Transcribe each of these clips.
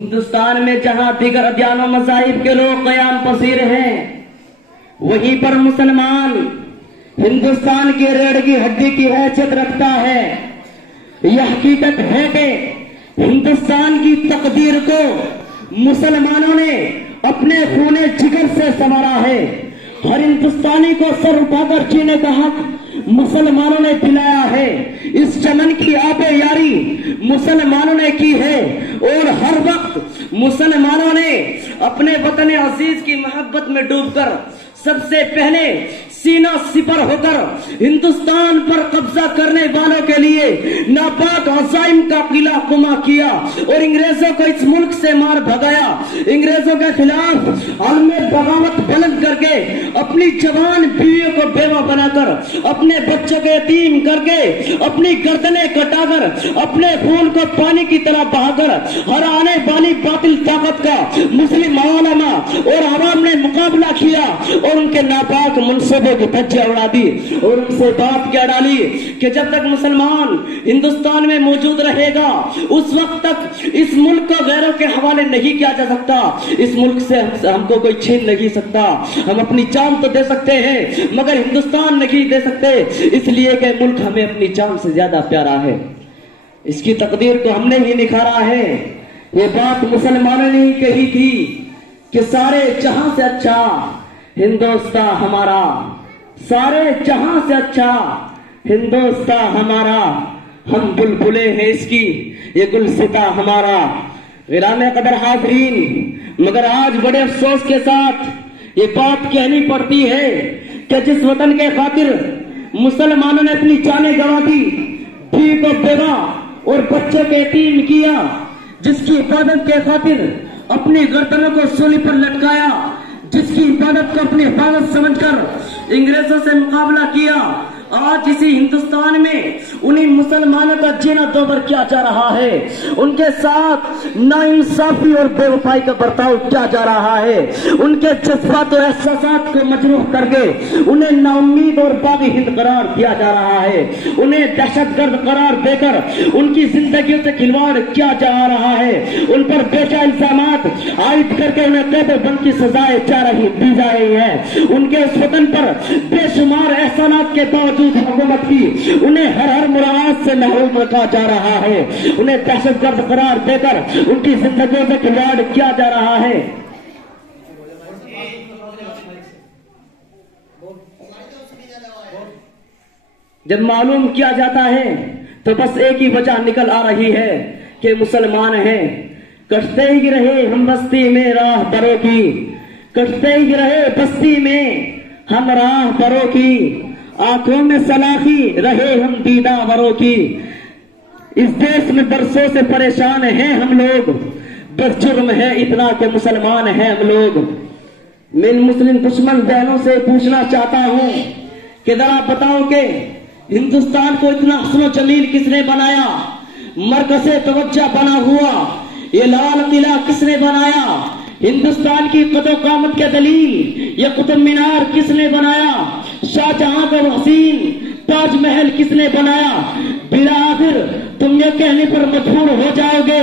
ہندوستان میں جہاں دیگر ادیان و مذاہب کے لوگ قیام پذیر ہیں، وہیں پر مسلمان ہندوستان کی ریڑھ کی ہڈی کی حیثیت رکھتا ہے۔ یہ حقیقت ہے کہ ہندوستان کی تقدیر کو مسلمانوں نے اپنے خون جگر سے سنوارا ہے۔ ہر ہندوستانی کو سر اٹھا کر جینے کا حق مسلمانوں نے دلایا ہے۔ اس چمن کی آب یاری مسلمانوں نے کی ہے، اور ہر وقت مسلمانوں نے اپنے وطن عزیز کی محبت میں ڈوب کر سب سے پہلے سینہ سپر ہو کر ہندوستان پر قبضہ کرنے والوں کے لیے ناپاک عزائم کا قلعہ قما کیا اور انگریزوں کو اس ملک سے مار بھگایا۔ انگریزوں کے خلاف علم بغاوت بلند کر کے اپنی جوان بیویوں کو بیوہ بنا کر، اپنے بچوں کو یتیم کر کے، اپنی گردنیں کٹا کر، اپنے خون کو پانی کی طرح بہا کر ہر آنے والی باطل طاقت کا مسلم علماء اور عوام نے مقابلہ کیا اور ان کے ناپاک منصوبوں کی دھجیاں اڑا دی اور ان سے بات کیا ڈالی کہ جب تک مسلمان ہندوستان میں موجود رہے گا اس وقت تک اس ملک کو غیروں کے حوالے نہیں کیا جا سکتا، اس ملک سے ہم کو کوئی چھین نہیں سکتا۔ ہم اپنی جان تو دے سکتے ہیں مگر ہندوستان نہیں دے سکتے، اس لیے کہ ملک ہمیں اپنی جان سے زیادہ پیارا ہے۔ اس کی تقدیر کو ہم نے ہی نکھارا ہے۔ یہ بات مسلمانوں نے ہی کہی تھی کہ سارے جہاں سے اچھا ہندوستان ہمارا، سارے جہاں سے اچھا ہندوستان ہمارا، ہم بلبلے ہیں اس کی، یہ گلستہ ہمارا۔ غلام قدر حاضرین، مگر آج بڑے افسوس کے ساتھ یہ بات کہنی پڑتی ہے کہ جس وطن کے خاطر مسلمانوں نے اپنی جانیں گنوا دی، بیوی کو بیوہ اور بچے کے یتیم کیا، جس کی عبادت کے خاطر اپنی گردنوں کو سولی پر لٹکایا، جس کی عبادت کو اپنی حفاظت سمجھ کر انگریزوں سے مقابلہ کیا، آج اسی ہندوستان میں انہیں مسلمانوں کا جینا دوبر کیا جا رہا ہے، ان کے ساتھ ناانصافی اور بے وفائی کا برتاؤ کیا جا رہا ہے، ان کے جذبات اور احساسات کو مجروح کر کے انہیں نا امید اور باغی ہند قرار دیا جا رہا ہے، انہیں دہشت گرد قرار دے کر ان کی زندگیوں سے کھلواڑ کیا جا رہا ہے، ان پر بیجا الزامات عائد کر کے انہیں قید و بند کی سزائیں دی جا رہی ہیں۔ ان کے اس وطن پر بے شمار احسانات کے باوجود حکومت کی انہیں ہر مراعات سے محروم رکھا جا رہا ہے، انہیں دہشت گرد قرار دے کر ان کی زندگیوں سے کھلواڑ کیا جا رہا ہے۔ جب معلوم کیا جاتا ہے تو بس ایک ہی وجہ نکل آ رہی ہے کہ مسلمان ہیں۔ کٹتے ہی رہے ہم بستی میں راہ بروں کی، کٹتے ہی رہے بستی میں ہم راہ بروں کی، آنکھوں میں سلاخی رہے ہم دیدہ وروں کی، اس دیش میں برسوں سے پریشان ہیں ہم لوگ، بس جرم ہے اتنا کہ مسلمان ہیں ہم لوگ۔ میں مسلم دشمن بہنوں سے پوچھنا چاہتا ہوں کہ ذرا بتاؤ کہ ہندوستان کو اتنا حسن و جمیل کس نے بنایا؟ مرکز توجہ بنا ہوا یہ لال قلعہ کس نے بنایا؟ ہندوستان کی قد و قامت کے دلیل یہ قطب مینار کس نے بنایا؟ شاہجہاں کا حسین تاج محل کس نے بنایا؟ بالآخر تم یہ کہنے پر مجبور ہو جاؤ گے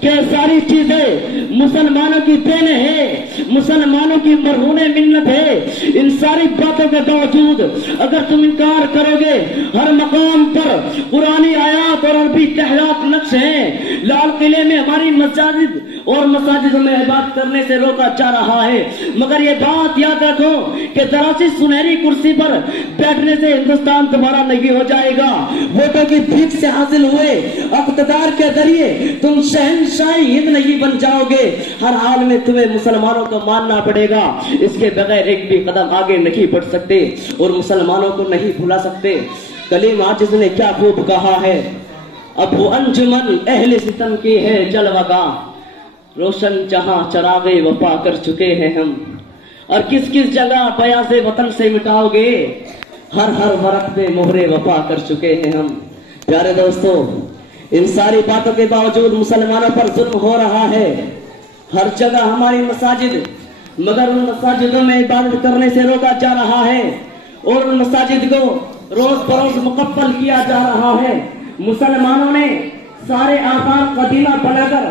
کہ ساری چیزیں مسلمانوں کی دین ہے، مسلمانوں کی مرہون منت ہے۔ ان ساری باتوں کے باوجود اگر تم انکار کرو گے، ہر مقام پر قرآنی آیات اور عربی تحریات نقش ہیں، لال قلعے میں ہماری مساجد اور مساجدوں میں عبادت کرنے سے روکا جا رہا ہے، مگر یہ بات یاد رکھو کہ ذرا سی سنہری کرسی پر بیٹھنے سے ہندوستان تمہارا نہیں ہو جائے گا، ووٹوں کی بھیک سے حاصل ہوئے اقتدار کے ذریعے تم شہنشاہی ہند نہیں بن جاؤ گے، ہر حال میں تمہیں مسلمانوں کو ماننا پڑے گا، اس کے بغیر ایک بھی قدم آگے نہیں بڑھ سکتے اور مسلمانوں کو نہیں بھلا سکتے۔ کلیم عاجز نے کیا خوب کہا ہے، اب وہ انجمن اہل ستم کی ہے جلوہ گاہ، روشن جہاں چراغے وفا کر چکے ہیں ہم، اور کس کس جگہ بیاض وطن سے مٹاؤ گے، ہر ورق پہ مہرے وفا کر چکے ہیں ہم۔ پیارے دوستو، ان ساری باتوں کے باوجود مسلمانوں پر ظلم ہو رہا ہے، ہر جگہ ہماری مساجد، مگر ان مساجدوں میں عبادت کرنے سے روکا جا رہا ہے اور ان مساجد کو روز بروز مقفل کیا جا رہا ہے۔ مسلمانوں نے سارے آثار قدیمہ بنا کر